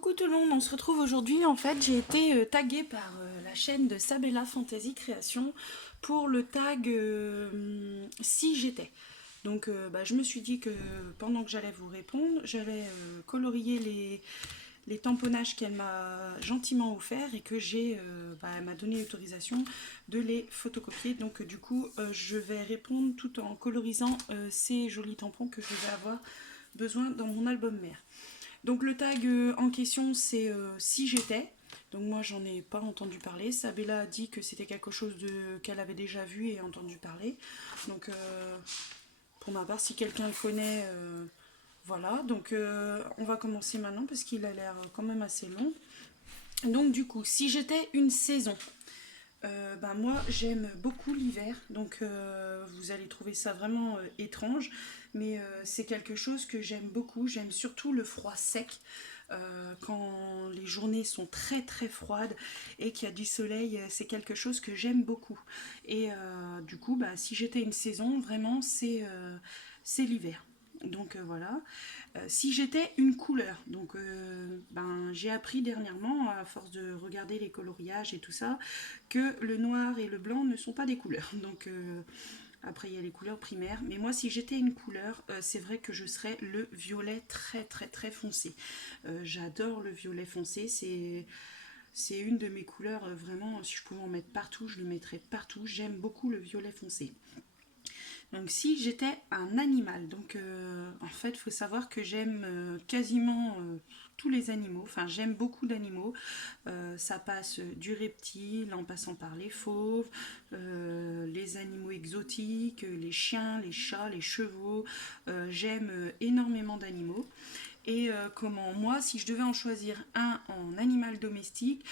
Coucou tout le monde, on se retrouve aujourd'hui. En fait, j'ai été taguée par la chaîne de Sabella Fantasy Création pour le tag Si j'étais. Donc je me suis dit que pendant que j'allais vous répondre, j'allais colorier les tamponnages qu'elle m'a gentiment offert et que elle m'a donné l'autorisation de les photocopier. Donc du coup, je vais répondre tout en colorisant ces jolis tampons que je vais avoir besoin dans mon album mère. Donc le tag en question c'est Si j'étais. Donc moi j'en ai pas entendu parler. Sabella a dit que c'était quelque chose qu'elle avait déjà vu et entendu parler. Donc pour ma part si quelqu'un le connaît, voilà. Donc on va commencer maintenant parce qu'il a l'air quand même assez long. Donc du coup si j'étais une saison. Moi j'aime beaucoup l'hiver, donc vous allez trouver ça vraiment étrange, mais c'est quelque chose que j'aime beaucoup. J'aime surtout le froid sec, quand les journées sont très très froides et qu'il y a du soleil, c'est quelque chose que j'aime beaucoup. Et du coup, si j'étais une saison, vraiment c'est l'hiver. Donc voilà. Si j'étais une couleur, donc j'ai appris dernièrement, à force de regarder les coloriages et tout ça, que le noir et le blanc ne sont pas des couleurs. Donc après il y a les couleurs primaires, mais moi si j'étais une couleur, c'est vrai que je serais le violet très très très foncé. J'adore le violet foncé, c'est une de mes couleurs, vraiment, si je pouvais en mettre partout, je le mettrais partout. J'aime beaucoup le violet foncé. Donc si j'étais un animal, donc en fait il faut savoir que j'aime quasiment tous les animaux, enfin j'aime beaucoup d'animaux. Ça passe du reptile en passant par les fauves, les animaux exotiques, les chiens, les chats, les chevaux. J'aime énormément d'animaux. Et comment moi, si je devais en choisir un en animal domestique,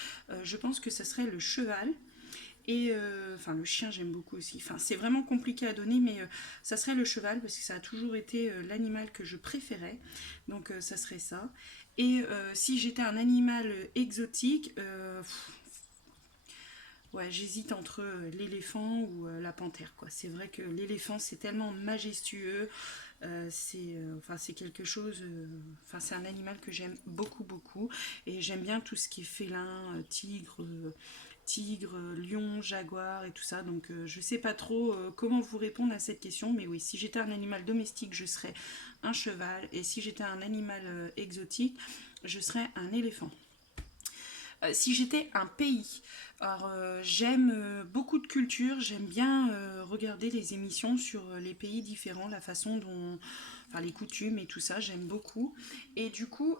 je pense que ce serait le cheval. Et le chien j'aime beaucoup aussi. Enfin c'est vraiment compliqué à donner, mais ça serait le cheval parce que ça a toujours été l'animal que je préférais. Donc ça serait ça. Et si j'étais un animal exotique, ouais, j'hésite entre l'éléphant ou la panthère, quoi. C'est vrai que l'éléphant c'est tellement majestueux, c'est quelque chose, c'est un animal que j'aime beaucoup beaucoup, et j'aime bien tout ce qui est félin, tigre, lion, jaguar et tout ça. Donc je sais pas trop comment vous répondre à cette question, mais oui, si j'étais un animal domestique, je serais un cheval, et si j'étais un animal exotique, je serais un éléphant. Si j'étais un pays, alors j'aime beaucoup de culture, j'aime bien regarder les émissions sur les pays différents, la façon dont, enfin les coutumes et tout ça, j'aime beaucoup. Et du coup,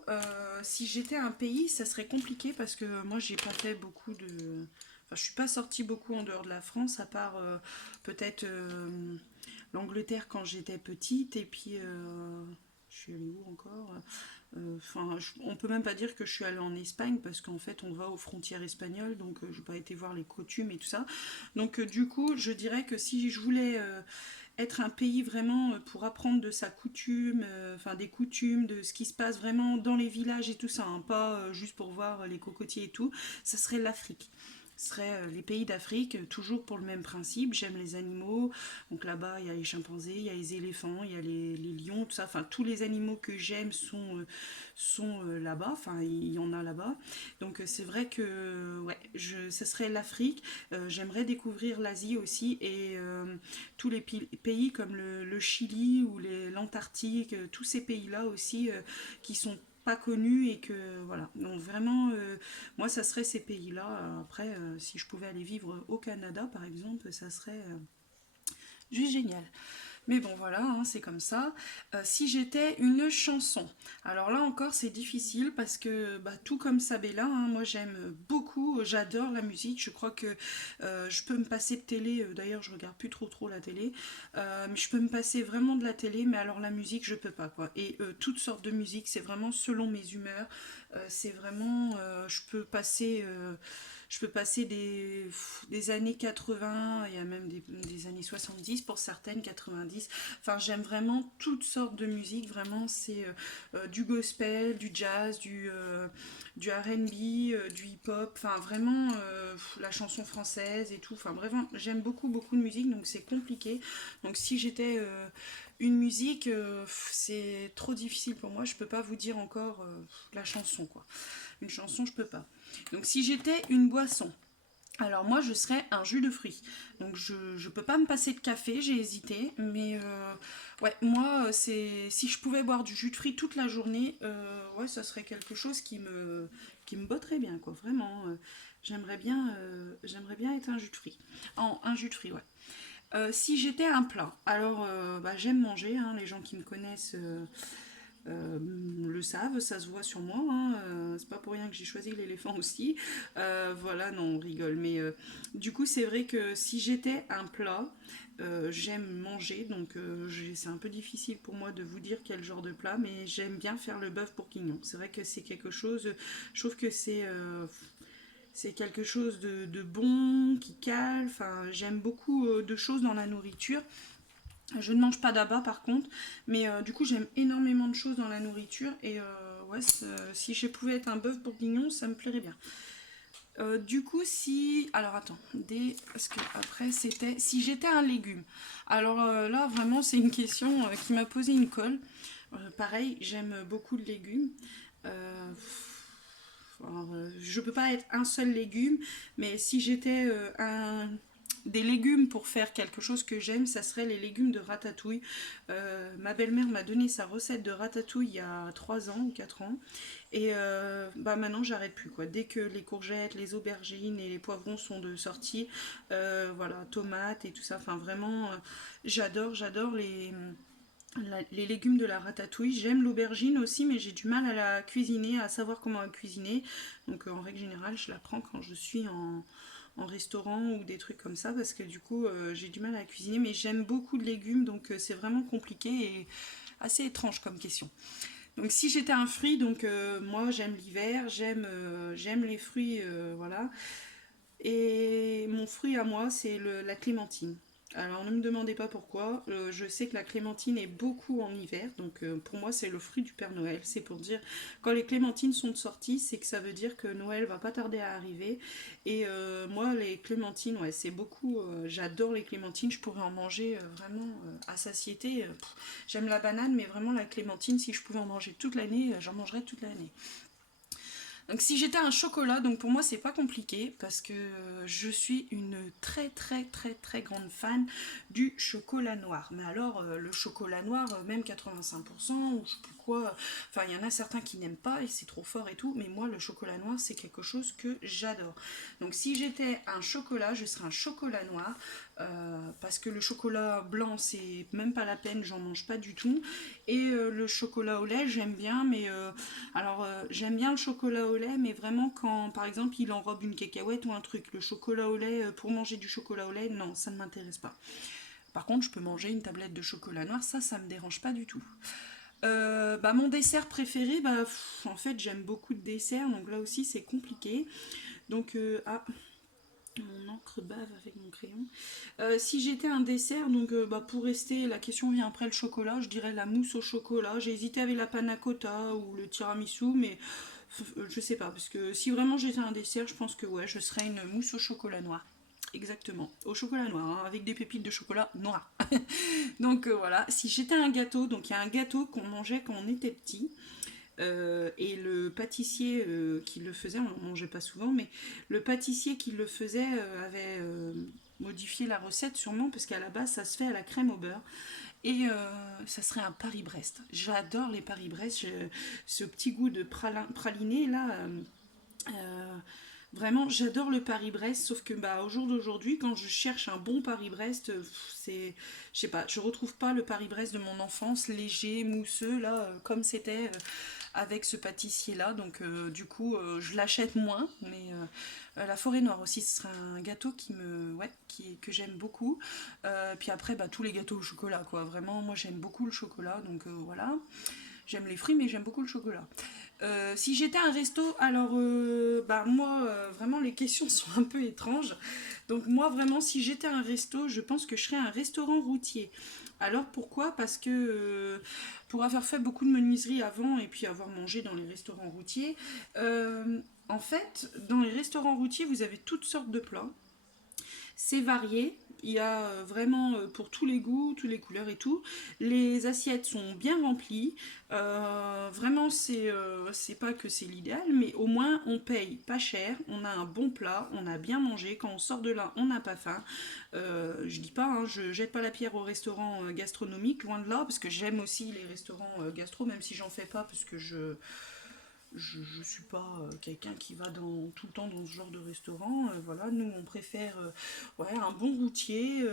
si j'étais un pays, ça serait compliqué parce que moi j'ai pas fait beaucoup de, enfin je suis pas sortie beaucoup en dehors de la France, à part peut-être l'Angleterre quand j'étais petite, et puis je suis allée où encore? On peut même pas dire que je suis allée en Espagne parce qu'en fait on va aux frontières espagnoles, donc je n'ai pas été voir les coutumes et tout ça. Donc du coup je dirais que si je voulais être un pays vraiment pour apprendre de sa coutume, des coutumes, de ce qui se passe vraiment dans les villages et tout ça, hein, pas juste pour voir les cocotiers et tout, ça serait l'Afrique. Ce serait les pays d'Afrique, toujours pour le même principe. J'aime les animaux, donc là-bas il y a les chimpanzés, il y a les éléphants, il y a les lions, tout ça. Enfin, tous les animaux que j'aime sont là-bas, enfin il y en a là-bas. Donc c'est vrai que ouais, ce serait l'Afrique. J'aimerais découvrir l'Asie aussi, et tous les pays comme le Chili ou l'Antarctique, tous ces pays-là aussi qui sont pas connus, et que voilà, donc vraiment moi ça serait ces pays là. Après si je pouvais aller vivre au Canada par exemple, ça serait juste génial. Mais bon, voilà, hein, c'est comme ça. Si j'étais une chanson, alors là encore, c'est difficile parce que, tout comme Sabella, hein, moi j'aime beaucoup, j'adore la musique. Je crois que je peux me passer de télé, d'ailleurs, je regarde plus trop la télé, mais je peux me passer vraiment de la télé, mais alors la musique, je peux pas, quoi. Et toutes sortes de musique, c'est vraiment selon mes humeurs. C'est vraiment, je peux passer des années 80, il y a même des années 70 pour certaines, 90. Enfin, j'aime vraiment toutes sortes de musique. Vraiment, c'est du gospel, du jazz, du R&B, du hip-hop. Enfin, vraiment, la chanson française et tout. Enfin, vraiment, j'aime beaucoup de musique, donc c'est compliqué. Donc, si j'étais Une musique, c'est trop difficile pour moi. Je peux pas vous dire encore la chanson, quoi. Une chanson, je peux pas. Donc si j'étais une boisson, alors moi je serais un jus de fruits. Donc je peux pas me passer de café, j'ai hésité, mais ouais, moi c'est si je pouvais boire du jus de fruits toute la journée, ouais, ça serait quelque chose qui me botterait bien, quoi. Vraiment, j'aimerais bien être un jus de fruits. Un jus de fruits, ouais. Si j'étais un plat, alors bah, j'aime manger, hein, les gens qui me connaissent le savent, ça se voit sur moi, hein, c'est pas pour rien que j'ai choisi l'éléphant aussi. Voilà, non, on rigole, mais du coup, c'est vrai que si j'étais un plat, j'aime manger, donc c'est un peu difficile pour moi de vous dire quel genre de plat, mais j'aime bien faire le bœuf bourguignon. C'est vrai que c'est quelque chose, je trouve que c'est quelque chose de bon, qui cale. Enfin, j'aime beaucoup de choses dans la nourriture. Je ne mange pas d'abat par contre, mais du coup j'aime énormément de choses dans la nourriture et ouais, si je pouvais être un bœuf bourguignon, ça me plairait bien. Du coup, si. Alors attends, parce que après c'était. Si j'étais un légume. Alors là, vraiment, c'est une question qui m'a posé une colle. Pareil, j'aime beaucoup de légumes. Alors, je peux pas être un seul légume, mais si j'étais des légumes pour faire quelque chose que j'aime, ça serait les légumes de ratatouille. Ma belle-mère m'a donné sa recette de ratatouille il y a 3 ans ou 4 ans. Et bah maintenant j'arrête plus quoi. Dès que les courgettes, les aubergines et les poivrons sont de sortie, voilà, tomates et tout ça. Enfin vraiment, j'adore les légumes de la ratatouille. J'aime l'aubergine aussi, mais j'ai du mal à la cuisiner, à savoir comment la cuisiner. Donc en règle générale, je la prends quand je suis en restaurant ou des trucs comme ça, parce que du coup, j'ai du mal à la cuisiner. Mais j'aime beaucoup de légumes, donc c'est vraiment compliqué et assez étrange comme question. Donc si j'étais un fruit, donc moi j'aime l'hiver, j'aime les fruits, voilà. Et mon fruit à moi, c'est la clémentine. Alors ne me demandez pas pourquoi, je sais que la clémentine est beaucoup en hiver, donc pour moi c'est le fruit du Père Noël. C'est pour dire, quand les clémentines sont de sortie, c'est que ça veut dire que Noël va pas tarder à arriver. Et moi les clémentines, ouais, c'est beaucoup, j'adore les clémentines, je pourrais en manger vraiment à satiété. J'aime la banane, mais vraiment la clémentine, si je pouvais en manger toute l'année, j'en mangerais toute l'année. Donc si j'étais un chocolat, donc pour moi c'est pas compliqué parce que je suis une très grande fan du chocolat noir. Mais alors le chocolat noir, même 85% ou je sais plus quoi, enfin il y en a certains qui n'aiment pas et c'est trop fort et tout, mais moi le chocolat noir c'est quelque chose que j'adore. Donc si j'étais un chocolat, je serais un chocolat noir parce que le chocolat blanc c'est même pas la peine, j'en mange pas du tout. Et le chocolat au lait j'aime bien, mais alors, j'aime bien le chocolat au lait, mais vraiment quand, par exemple, il enrobe une cacahuète ou un truc. Le chocolat au lait, pour manger du chocolat au lait, non, ça ne m'intéresse pas. Par contre, je peux manger une tablette de chocolat noir, ça me dérange pas du tout. Bah, mon dessert préféré, bah, en fait, j'aime beaucoup de desserts, donc là aussi, c'est compliqué. Donc, mon encre bave avec mon crayon. Si j'étais un dessert, donc bah, pour rester, la question vient après le chocolat, je dirais la mousse au chocolat. J'ai hésité avec la panna cotta ou le tiramisu, mais je sais pas, parce que si vraiment j'étais un dessert, je pense que ouais, je serais une mousse au chocolat noir. Exactement, au chocolat noir, hein, avec des pépites de chocolat noir. Donc voilà, si j'étais un gâteau, donc il y a un gâteau qu'on mangeait quand on était petit, et le pâtissier qui le faisait, on ne mangeait pas souvent, mais le pâtissier qui le faisait avait modifié la recette sûrement, parce qu'à la base ça se fait à la crème au beurre. Et ça serait un Paris-Brest. J'adore les Paris-Brest, ce petit goût de praliné là. Euh, Vraiment, j'adore le Paris-Brest, sauf que bah, au jour d'aujourd'hui, quand je cherche un bon Paris-Brest, c'est, je sais pas, je retrouve pas le Paris-Brest de mon enfance, léger, mousseux, là, comme c'était avec ce pâtissier-là. Donc, du coup, je l'achète moins, mais la forêt noire aussi, ce serait un gâteau ouais, que j'aime beaucoup. Puis après, bah, tous les gâteaux au chocolat, quoi. Vraiment, moi, j'aime beaucoup le chocolat, donc voilà. J'aime les fruits, mais j'aime beaucoup le chocolat. Si j'étais un resto, alors bah moi vraiment les questions sont un peu étranges. Donc moi vraiment si j'étais un resto, je pense que je serais un restaurant routier. Alors pourquoi? Parce que pour avoir fait beaucoup de menuiserie avant et puis avoir mangé dans les restaurants routiers, en fait dans les restaurants routiers vous avez toutes sortes de plats. C'est varié, il y a vraiment pour tous les goûts, toutes les couleurs et tout. Les assiettes sont bien remplies. Vraiment, c'est pas que c'est l'idéal, mais au moins on paye pas cher, on a un bon plat, on a bien mangé. Quand on sort de là, on n'a pas faim. Je dis pas, hein, je jette pas la pierre aux restaurants gastronomiques, loin de là, parce que j'aime aussi les restaurants gastro, même si j'en fais pas, parce que je suis pas quelqu'un qui va tout le temps dans ce genre de restaurant. Voilà, nous on préfère ouais, un bon routier.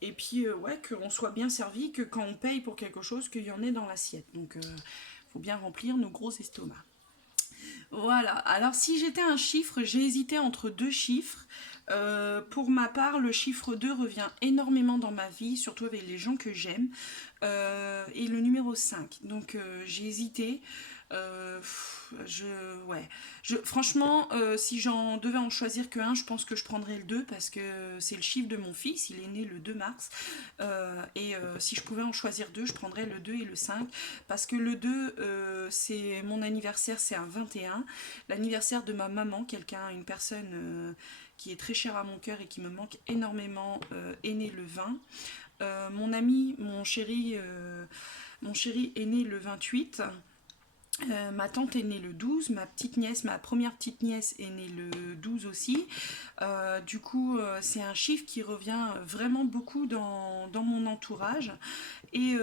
Et puis ouais, qu'on soit bien servi, que quand on paye pour quelque chose, qu'il y en ait dans l'assiette. Donc faut bien remplir nos gros estomacs. Voilà, alors si j'étais un chiffre, j'ai hésité entre deux chiffres. Pour ma part, le chiffre 2 revient énormément dans ma vie, surtout avec les gens que j'aime. Et le numéro 5. Donc j'ai hésité. Ouais. Franchement, si j'en devais en choisir que un, je pense que je prendrais le 2 parce que c'est le chiffre de mon fils. Il est né le 2 mars. Si je pouvais en choisir deux, je prendrais le 2 et le 5 parce que le 2, c'est mon anniversaire, c'est un 21. L'anniversaire de ma maman, une personne qui est très chère à mon cœur et qui me manque énormément, est né le 20. Mon ami, mon chéri est né le 28. Ma tante est née le 12, ma première petite nièce est née le 12 aussi. Du coup, c'est un chiffre qui revient vraiment beaucoup dans mon entourage. Et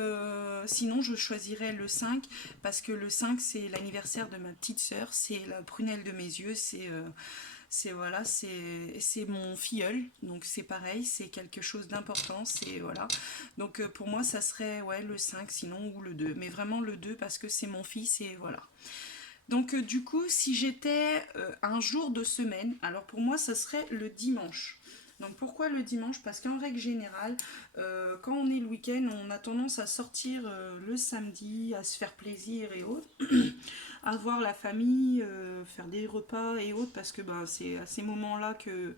sinon, je choisirais le 5 parce que le 5, c'est l'anniversaire de ma petite sœur, c'est la prunelle de mes yeux, c'est voilà, c'est mon filleul, donc c'est pareil, c'est quelque chose d'important, c'est voilà. Donc pour moi ça serait ouais le 5 sinon ou le 2, mais vraiment le 2 parce que c'est mon fils et voilà. Donc du coup, si j'étais un jour de semaine, alors pour moi ça serait le dimanche. Donc pourquoi le dimanche? Parce qu'en règle générale, quand on est le week-end, on a tendance à sortir le samedi, à se faire plaisir et autres, à voir la famille, faire des repas et autres, parce que ben, c'est à ces moments-là que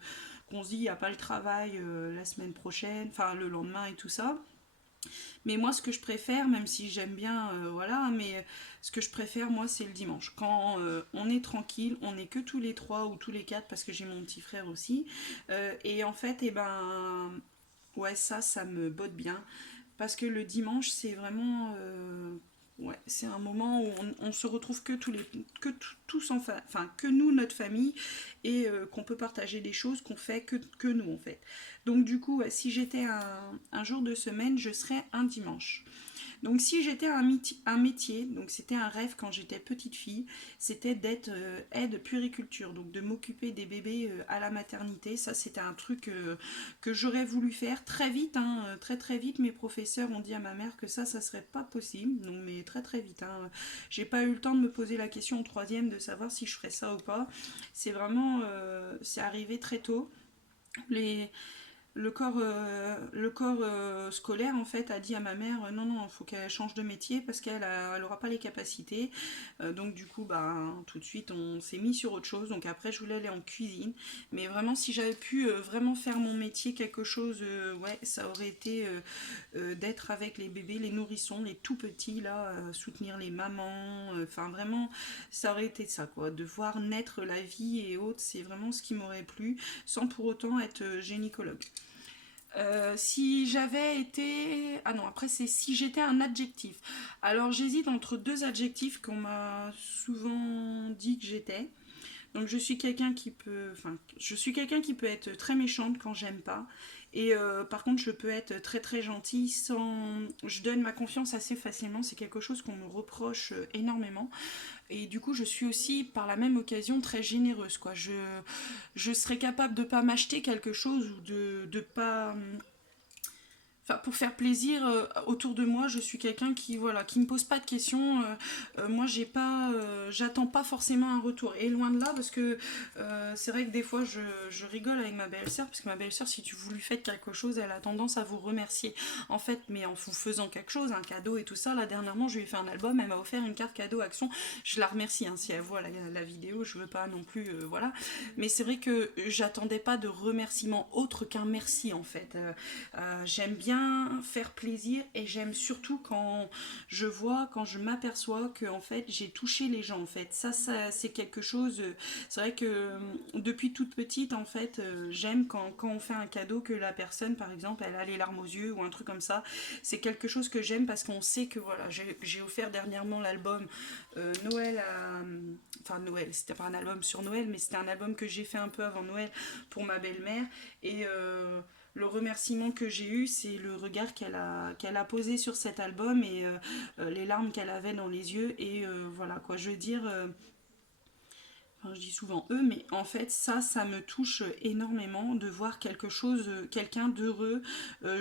qu'on se dit il n'y a pas le travail la semaine prochaine, enfin le lendemain et tout ça. Mais moi, ce que je préfère, même si j'aime bien, voilà, mais ce que je préfère, moi, c'est le dimanche. Quand on est tranquille, on n'est que tous les trois ou tous les quatre, parce que j'ai mon petit frère aussi. Et en fait, eh ben, ouais, ça me botte bien. Parce que le dimanche, c'est vraiment. Ouais, c'est un moment où on se retrouve tous enfin que nous, notre famille, et qu'on peut partager des choses qu'on fait que nous en fait. Donc du coup, ouais, si j'étais un jour de semaine, je serais un dimanche. Donc si j'étais un métier, donc c'était un rêve quand j'étais petite fille, c'était d'être aide puériculture, donc de m'occuper des bébés à la maternité. Ça c'était un truc que j'aurais voulu faire très vite, hein, très très vite. Mes professeurs ont dit à ma mère que ça serait pas possible, donc mais très très vite. Hein. J'ai pas eu le temps de me poser la question en troisième de savoir si je ferais ça ou pas. C'est vraiment, c'est arrivé très tôt. Les, le corps scolaire en fait a dit à ma mère non non il faut qu'elle change de métier parce elle aura pas les capacités. Donc du coup bah tout de suite on s'est mis sur autre chose. Donc après je voulais aller en cuisine, mais vraiment si j'avais pu vraiment faire mon métier quelque chose, ouais ça aurait été d'être avec les bébés, les nourrissons, les tout petits là, soutenir les mamans, enfin vraiment ça aurait été ça quoi, de voir naître la vie et autres, c'est vraiment ce qui m'aurait plu sans pour autant être gynécologue. Si j'avais été... Ah non, après c'est si j'étais un adjectif. Alors j'hésite entre deux adjectifs qu'on m'a souvent dit que j'étais. Donc je suis quelqu'un qui peut être très méchante quand j'aime pas. Et par contre, je peux être très très gentille sans. Je donne ma confiance assez facilement. C'est quelque chose qu'on me reproche énormément. Et du coup, je suis aussi par la même occasion très généreuse. Quoi. Je serais capable de pas m'acheter quelque chose ou de pas enfin, pour faire plaisir autour de moi, je suis quelqu'un qui voilà, qui me pose pas de questions. Moi, j'attends pas forcément un retour. Et loin de là, parce que c'est vrai que des fois, je rigole avec ma belle-sœur, parce que ma belle-sœur, si vous lui faites quelque chose, elle a tendance à vous remercier. En fait, mais en vous faisant quelque chose, un cadeau et tout ça. Là, dernièrement, je lui ai fait un album, elle m'a offert une carte cadeau Action. Je la remercie. Hein, si elle voit la vidéo, je veux pas non plus, voilà. Mais c'est vrai que j'attendais pas de remerciement autre qu'un merci en fait. J'aime bien bien faire plaisir et j'aime surtout quand quand je m'aperçois que en fait j'ai touché les gens en fait. Ça c'est quelque chose. C'est vrai que depuis toute petite en fait, j'aime quand on fait un cadeau que la personne par exemple elle a les larmes aux yeux ou un truc comme ça. C'est quelque chose que j'aime parce qu'on sait que voilà, j'ai offert dernièrement l'album Noël à. Enfin, Noël, c'était pas un album sur Noël, mais c'était un album que j'ai fait un peu avant Noël pour ma belle-mère. Et le remerciement que j'ai eu, c'est le regard qu'elle a posé sur cet album et les larmes qu'elle avait dans les yeux. Et voilà, quoi, je veux dire. Enfin, je dis souvent eux, mais en fait ça me touche énormément de voir quelque chose, quelqu'un d'heureux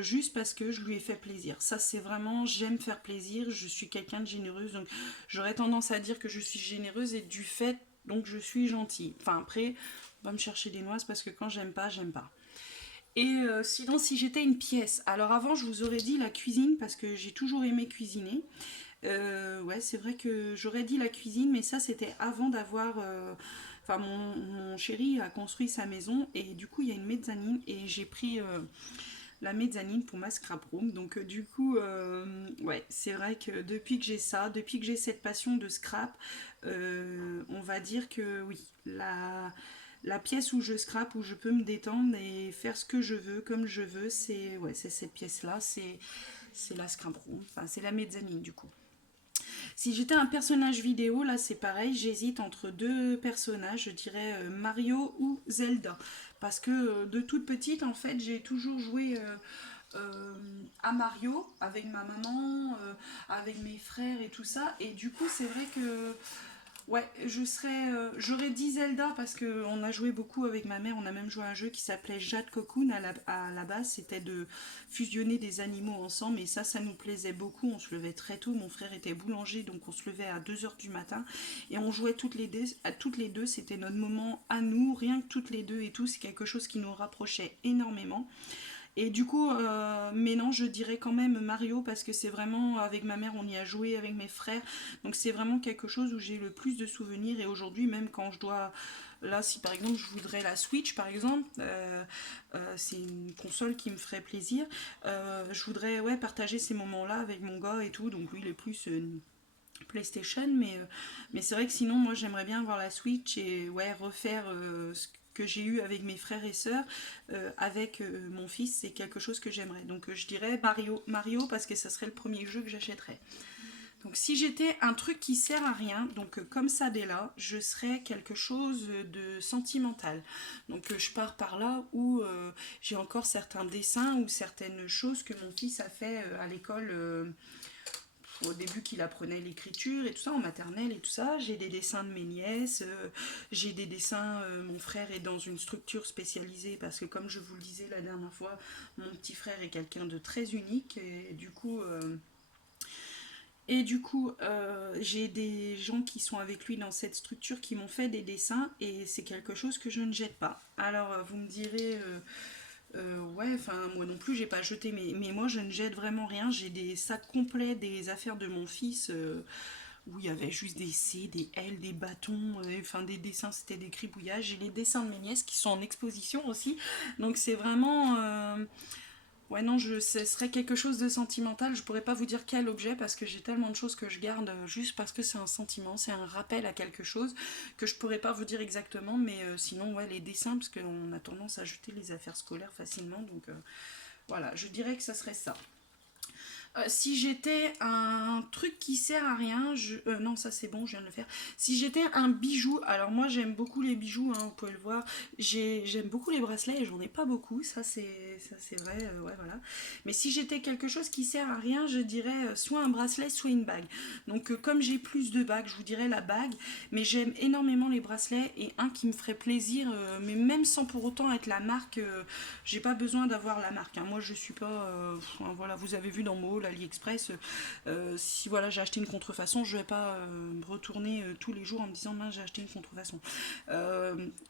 juste parce que je lui ai fait plaisir. Ça c'est vraiment, j'aime faire plaisir, je suis quelqu'un de généreuse, donc j'aurais tendance à dire que je suis généreuse et du fait, donc je suis gentille. Enfin après, on va me chercher des noises parce que quand j'aime pas, j'aime pas. Et sinon, si j'étais une pièce, alors avant je vous aurais dit la cuisine parce que j'ai toujours aimé cuisiner. Ouais, c'est vrai que j'aurais dit la cuisine, mais ça c'était avant d'avoir. Enfin, mon chéri a construit sa maison et du coup il y a une mezzanine et j'ai pris la mezzanine pour ma scrap room. Donc du coup, ouais, c'est vrai que depuis que j'ai ça, depuis que j'ai cette passion de scrap, on va dire que oui, la pièce où je scrape, où je peux me détendre et faire ce que je veux, comme je veux, c'est ouais, c'est cette pièce-là, c'est la scrap room, enfin c'est la mezzanine du coup. Si j'étais un personnage vidéo, là c'est pareil, j'hésite entre deux personnages, je dirais Mario ou Zelda. Parce que de toute petite, en fait, j'ai toujours joué à Mario avec ma maman, avec mes frères et tout ça. Et du coup, c'est vrai que ouais, j'aurais dit Zelda parce que on a joué beaucoup avec ma mère. On a même joué à un jeu qui s'appelait Jade Cocoon à la base. C'était de fusionner des animaux ensemble. Et ça nous plaisait beaucoup. On se levait très tôt. Mon frère était boulanger, donc on se levait à 2 heures du matin. Et on jouait toutes les deux. C'était notre moment à nous, rien que toutes les deux et tout. C'est quelque chose qui nous rapprochait énormément. Et du coup, mais non, je dirais quand même Mario parce que c'est vraiment avec ma mère, on y a joué avec mes frères. Donc c'est vraiment quelque chose où j'ai le plus de souvenirs. Et aujourd'hui, même quand je dois. Là, si par exemple je voudrais la Switch, par exemple, c'est une console qui me ferait plaisir. Je voudrais ouais, partager ces moments-là avec mon gars et tout. Donc lui, il est plus. PlayStation, mais c'est vrai que sinon, moi j'aimerais bien avoir la Switch et ouais, refaire ce que j'ai eu avec mes frères et sœurs, avec mon fils, c'est quelque chose que j'aimerais. Donc je dirais Mario parce que ça serait le premier jeu que j'achèterais. Donc si j'étais un truc qui sert à rien, donc comme Sabella, je serais quelque chose de sentimental. Donc je pars par là où j'ai encore certains dessins ou certaines choses que mon fils a fait à l'école au début qu'il apprenait l'écriture et tout ça en maternelle et tout ça. J'ai des dessins de mes nièces, j'ai des dessins, mon frère est dans une structure spécialisée parce que comme je vous le disais la dernière fois, mon petit frère est quelqu'un de très unique et du coup, j'ai des gens qui sont avec lui dans cette structure qui m'ont fait des dessins et c'est quelque chose que je ne jette pas. Alors, vous me direz, ouais, enfin, moi non plus, j'ai pas jeté, mais moi je ne jette vraiment rien. J'ai des sacs complets des affaires de mon fils où il y avait juste des C, des L, des bâtons, enfin des dessins, c'était des cribouillages. J'ai les dessins de mes nièces qui sont en exposition aussi. Donc c'est vraiment. Ouais, non, ce serait quelque chose de sentimental. Je pourrais pas vous dire quel objet parce que j'ai tellement de choses que je garde juste parce que c'est un sentiment, c'est un rappel à quelque chose que je pourrais pas vous dire exactement. Mais sinon, ouais, les dessins, parce qu'on a tendance à jeter les affaires scolaires facilement. Donc voilà, je dirais que ça serait ça. Si j'étais un truc qui sert à rien, non ça c'est bon, je viens de le faire. Si j'étais un bijou, alors moi j'aime beaucoup les bijoux, hein, vous pouvez le voir. J'aime beaucoup les bracelets et j'en ai pas beaucoup, ça c'est vrai, ouais voilà. Mais si j'étais quelque chose qui sert à rien, je dirais soit un bracelet, soit une bague. Donc comme j'ai plus de bagues, je vous dirais la bague, mais j'aime énormément les bracelets et un qui me ferait plaisir, mais même sans pour autant être la marque, j'ai pas besoin d'avoir la marque. Hein. Moi je suis pas, voilà, vous avez vu dans mon l'AliExpress, si voilà j'ai acheté une contrefaçon, je vais pas me retourner tous les jours en me disant mince j'ai acheté une contrefaçon.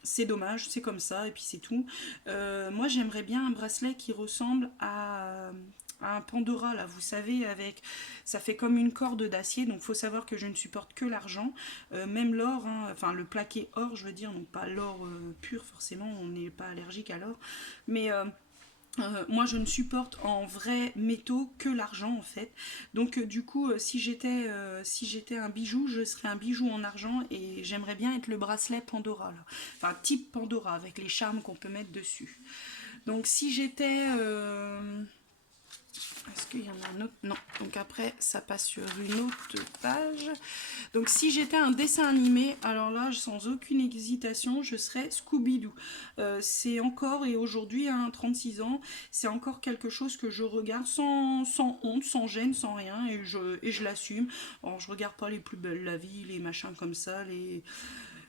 C'est dommage, c'est comme ça et puis c'est tout. Moi j'aimerais bien un bracelet qui ressemble à un Pandora là, vous savez, avec ça fait comme une corde d'acier, donc faut savoir que je ne supporte que l'argent, même l'or, hein, enfin le plaqué or, je veux dire, donc pas l'or pur forcément, on n'est pas allergique à l'or, mais Moi, je ne supporte en vrai métaux que l'argent en fait. Donc, du coup, si j'étais un bijou, je serais un bijou en argent et j'aimerais bien être le bracelet Pandora, là. Enfin, type Pandora avec les charmes qu'on peut mettre dessus. Donc, si j'étais est-ce qu'il y en a un autre? Non. Donc après, ça passe sur une autre page. Donc si j'étais un dessin animé, alors là, sans aucune hésitation, je serais Scooby-Doo. C'est encore, et aujourd'hui, à 36 ans, c'est encore quelque chose que je regarde sans honte, sans gêne, sans rien, et je l'assume. Alors je regarde pas les plus belles la vie, les machins comme ça,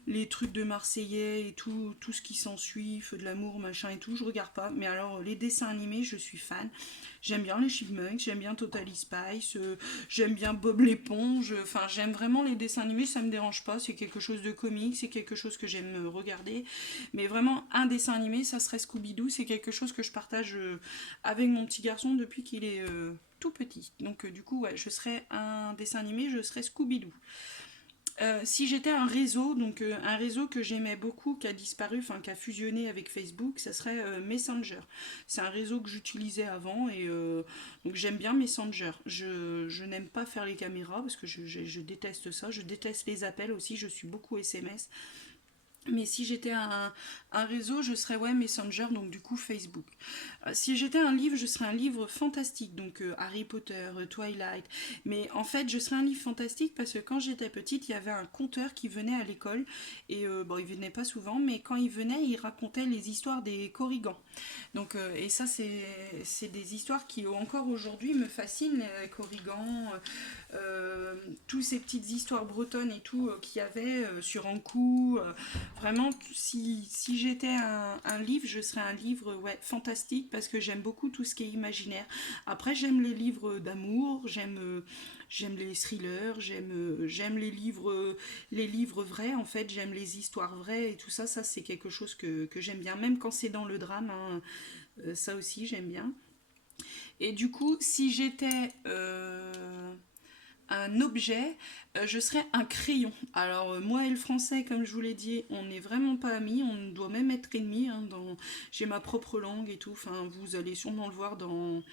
les trucs de Marseillais et tout ce qui s'ensuit, Feu de l'amour, machin et tout, je regarde pas. Mais alors, les dessins animés, je suis fan. J'aime bien les Chipmunks, j'aime bien Totally Spice, j'aime bien Bob l'éponge. Enfin, j'aime vraiment les dessins animés, ça me dérange pas. C'est quelque chose de comique, c'est quelque chose que j'aime regarder. Mais vraiment, un dessin animé, ça serait Scooby-Doo. C'est quelque chose que je partage avec mon petit garçon depuis qu'il est tout petit. Donc, du coup, ouais, je serais un dessin animé, je serais Scooby-Doo. Si j'étais un réseau, donc un réseau que j'aimais beaucoup, qui a disparu, enfin qui a fusionné avec Facebook, ça serait Messenger. C'est un réseau que j'utilisais avant et donc j'aime bien Messenger. Je n'aime pas faire les caméras parce que je déteste ça. Je déteste les appels aussi, je suis beaucoup SMS. Mais si j'étais un réseau, je serais ouais, Messenger, donc du coup Facebook. Si j'étais un livre, je serais un livre fantastique, donc Harry Potter, Twilight. Mais en fait, je serais un livre fantastique parce que quand j'étais petite, il y avait un conteur qui venait à l'école. Et bon, il venait pas souvent, mais quand il venait, il racontait les histoires des Corrigans. Donc, et ça, c'est des histoires qui encore aujourd'hui me fascinent, les Corrigans, tous ces petites histoires bretonnes et tout qu'il y avait sur Ankou. Vraiment, si j'étais un livre, je serais un livre ouais, fantastique parce que j'aime beaucoup tout ce qui est imaginaire. Après, j'aime les livres d'amour, j'aime les thrillers, j'aime les livres vrais en fait, j'aime les histoires vraies et tout ça. Ça, c'est quelque chose que j'aime bien, même quand c'est dans le drame. Hein, ça aussi, j'aime bien. Et du coup, si j'étais un objet, je serais un crayon. Alors moi et le français, comme je vous l'ai dit, on n'est vraiment pas amis, on doit même être ennemis. Hein, j'ai ma propre langue et tout, enfin vous allez sûrement le voir dans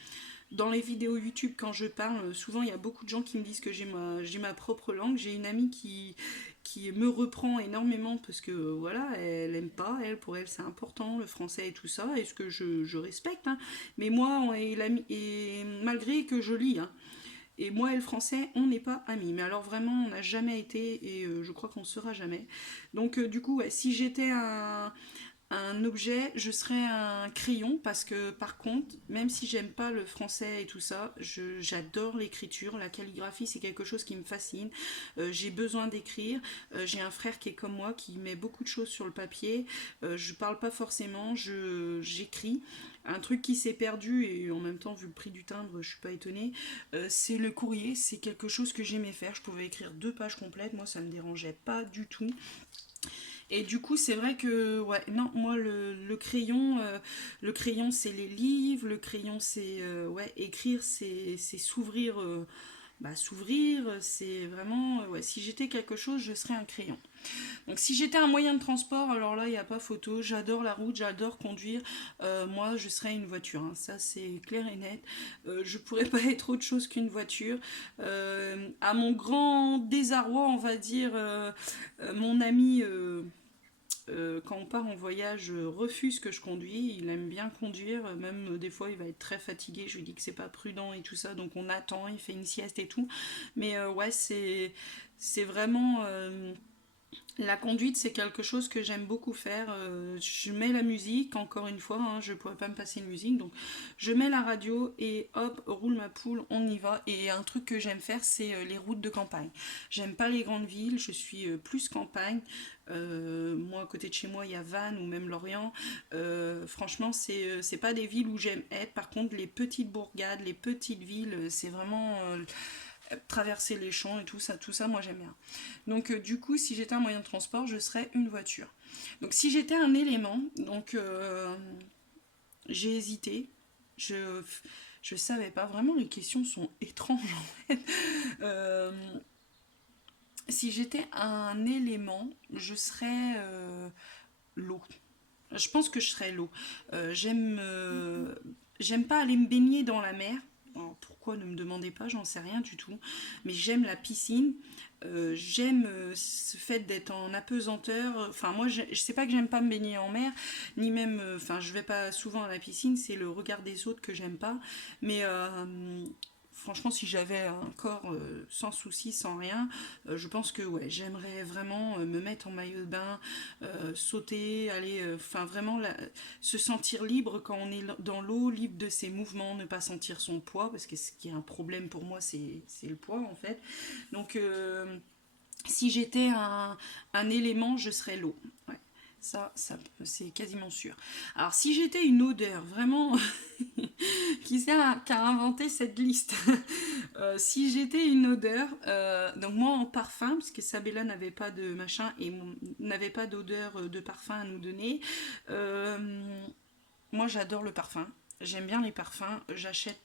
les vidéos YouTube quand je parle. Souvent il y a beaucoup de gens qui me disent que j'ai ma propre langue. J'ai une amie qui me reprend énormément parce que voilà, elle aime pas, pour elle c'est important le français et tout ça, et ce que je respecte. Hein. Mais moi, et malgré que je lis, hein, et moi et le français, on n'est pas amis. Mais alors vraiment, on n'a jamais été et je crois qu'on ne sera jamais. Donc du coup, ouais, si j'étais un objet, je serais un crayon parce que par contre, même si j'aime pas le français et tout ça, j'adore l'écriture, la calligraphie, c'est quelque chose qui me fascine. J'ai besoin d'écrire. J'ai un frère qui est comme moi, qui met beaucoup de choses sur le papier. Je parle pas forcément, j'écris. Un truc qui s'est perdu et en même temps vu le prix du timbre je suis pas étonnée, c'est le courrier, c'est quelque chose que j'aimais faire, je pouvais écrire 2 pages complètes, moi ça me dérangeait pas du tout. Et du coup, c'est vrai que, ouais, non, moi, le crayon, c'est les livres, le crayon, c'est, ouais, écrire, c'est s'ouvrir, s'ouvrir, c'est vraiment, ouais, si j'étais quelque chose, je serais un crayon. Donc, si j'étais un moyen de transport, alors là, il n'y a pas photo, j'adore la route, j'adore conduire, moi, je serais une voiture, hein, ça, c'est clair et net. Je pourrais pas être autre chose qu'une voiture. À mon grand désarroi, on va dire, mon ami quand on part en voyage, refuse que je conduis. Il aime bien conduire, même des fois il va être très fatigué. Je lui dis que c'est pas prudent et tout ça, donc on attend, il fait une sieste et tout. Mais ouais, c'est vraiment la conduite, c'est quelque chose que j'aime beaucoup faire. Je mets la musique, encore une fois, hein, je pourrais pas me passer une musique, donc je mets la radio et hop, roule ma poule, on y va. Et un truc que j'aime faire, c'est les routes de campagne. J'aime pas les grandes villes, je suis plus campagne. Moi, à côté de chez moi, il y a Vannes ou même Lorient. Franchement, c'est pas des villes où j'aime être. Par contre, les petites bourgades, les petites villes, c'est vraiment traverser les champs et tout ça, moi j'aime bien. Donc du coup, si j'étais un moyen de transport, je serais une voiture. Donc si j'étais un élément, donc j'ai hésité, je je savais pas vraiment, les questions sont étranges en fait. Euh, si j'étais un élément, je serais l'eau. Je pense que je serais l'eau. J'aime j'aime pas aller me baigner dans la mer. Alors, pourquoi, ne me demandez pas, j'en sais rien du tout. Mais j'aime la piscine. J'aime ce fait d'être en apesanteur. Enfin, moi, je sais pas que j'aime pas me baigner en mer, ni même. Enfin, je vais pas souvent à la piscine, c'est le regard des autres que j'aime pas. Mais franchement, si j'avais un corps sans soucis, sans rien, je pense que ouais, j'aimerais vraiment me mettre en maillot de bain, sauter, aller, enfin vraiment se sentir libre quand on est dans l'eau, libre de ses mouvements, ne pas sentir son poids, parce que ce qui est un problème pour moi, c'est le poids en fait. Donc si j'étais un élément, je serais l'eau. Ouais. Ça c'est quasiment sûr. Alors si j'étais une odeur, vraiment, qui a inventé cette liste? Si j'étais une odeur, donc moi en parfum, parce que Sabella n'avait pas de machin et n'avait pas d'odeur de parfum à nous donner, euh, moi j'adore le parfum. J'aime bien les parfums. J'achète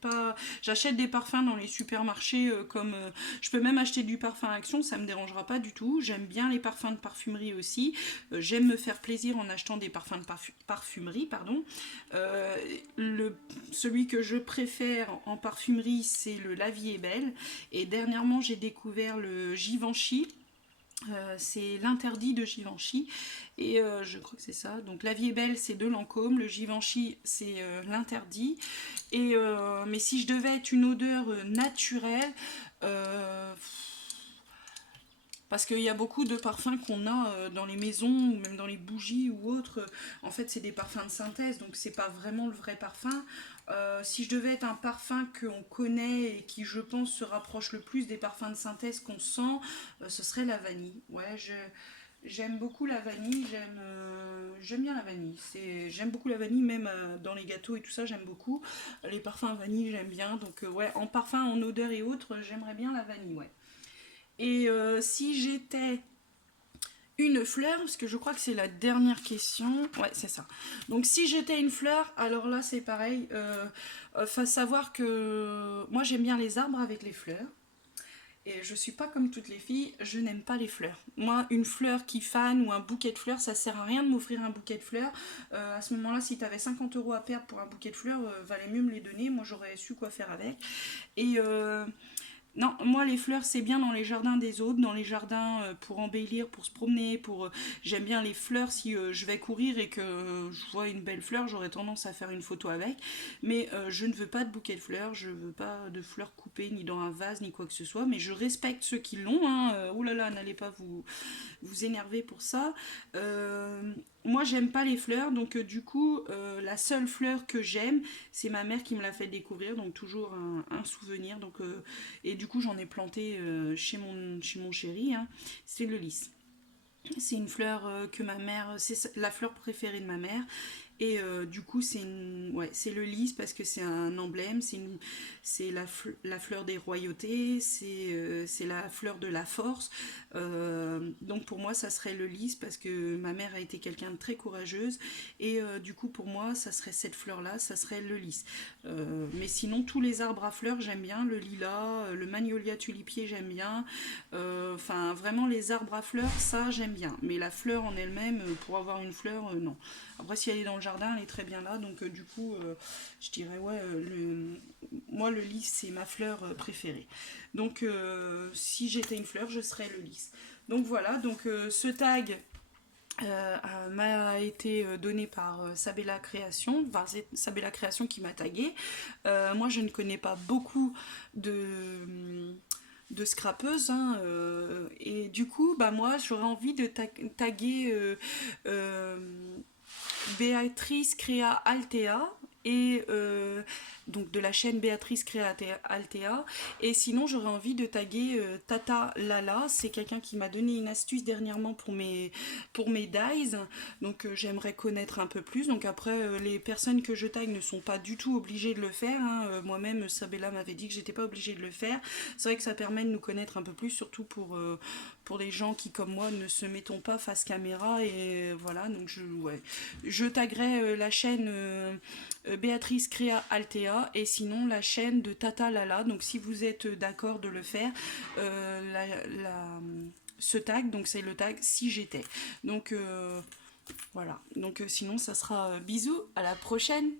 des parfums dans les supermarchés comme je peux même acheter du parfum Action, ça me dérangera pas du tout. J'aime bien les parfums de parfumerie aussi. J'aime me faire plaisir en achetant des parfums de parfumerie, pardon. Euh, le Celui que je préfère en parfumerie, c'est le La Vie est belle. Et dernièrement, j'ai découvert le Givenchy. C'est l'interdit de Givenchy et je crois que c'est ça. Donc La Vie est belle, c'est de Lancôme, le Givenchy, c'est l'interdit. Et mais si je devais être une odeur naturelle, euh, parce qu'il y a beaucoup de parfums qu'on a dans les maisons ou même dans les bougies ou autres. En fait, c'est des parfums de synthèse, donc c'est pas vraiment le vrai parfum. Si je devais être un parfum qu'on connaît et qui, je pense, se rapproche le plus des parfums de synthèse qu'on sent, ce serait la vanille. Ouais, j'aime beaucoup la vanille. J'aime bien la vanille. J'aime beaucoup la vanille, même dans les gâteaux et tout ça, j'aime beaucoup. Les parfums à vanille, j'aime bien. Donc ouais, en parfum, en odeur et autres, j'aimerais bien la vanille. Ouais. Et si j'étais une fleur, parce que je crois que c'est la dernière question. Ouais, c'est ça. Donc si j'étais une fleur, alors là c'est pareil. Faut savoir que moi j'aime bien les arbres avec les fleurs. Et je suis pas comme toutes les filles, je n'aime pas les fleurs. Moi, une fleur qui fane ou un bouquet de fleurs, ça sert à rien de m'offrir un bouquet de fleurs. À ce moment-là, si tu avais 50 € à perdre pour un bouquet de fleurs, valait mieux me les donner. Moi, j'aurais su quoi faire avec. Et non, moi les fleurs c'est bien dans les jardins des autres, dans les jardins pour embellir, pour se promener, pour j'aime bien les fleurs si je vais courir et que je vois une belle fleur, j'aurais tendance à faire une photo avec, mais je ne veux pas de bouquet de fleurs, je veux pas de fleurs coupées ni dans un vase ni quoi que ce soit, mais je respecte ceux qui l'ont, hein. Oh là là, n'allez pas vous énerver pour ça. Moi j'aime pas les fleurs, donc du coup la seule fleur que j'aime, c'est ma mère qui me l'a fait découvrir, donc toujours un souvenir. Donc, et du coup j'en ai planté chez mon chéri, hein, c'est le lys. C'est une fleur que ma mère, c'est la fleur préférée de ma mère. Et du coup, ouais, c'est le lys parce que c'est un emblème, c'est la fleur des royautés, c'est la fleur de la force. Donc pour moi, ça serait le lys parce que ma mère a été quelqu'un de très courageuse. Et du coup, pour moi, ça serait cette fleur-là, ça serait le lys. Mais sinon, tous les arbres à fleurs, j'aime bien. Le lilas, le magnolia tulipier, j'aime bien. Enfin, vraiment, les arbres à fleurs, ça, j'aime bien. Mais la fleur en elle-même, pour avoir une fleur, non. Après, si elle est dans le jardin, elle est très bien là. Donc, du coup, je dirais, ouais, moi, le lys, c'est ma fleur préférée. Donc, si j'étais une fleur, je serais le lys. Donc, voilà. Donc, ce tag m'a été donné par Sabella Création. Enfin, c'est Sabella Création qui m'a tagué. Moi, je ne connais pas beaucoup de scrapeuse, hein, et du coup bah moi j'aurais envie de taguer Béatrice Créa Altea et donc de la chaîne Béatrice Créa Altea. Et sinon j'aurais envie de taguer Tata Lala, c'est quelqu'un qui m'a donné une astuce dernièrement pour mes dyes, donc j'aimerais connaître un peu plus. Donc après les personnes que je tague ne sont pas du tout obligées de le faire, hein. Moi-même Sabella m'avait dit que j'étais pas obligée de le faire. C'est vrai que ça permet de nous connaître un peu plus, surtout pour les gens qui comme moi ne se mettons pas face caméra. Et voilà, donc ouais, je taguerai la chaîne Béatrice Créa Altea et sinon la chaîne de Tata Lala. Donc si vous êtes d'accord de le faire, ce tag, donc c'est le tag si j'étais. Donc Voilà, donc sinon ça sera bisous, à la prochaine.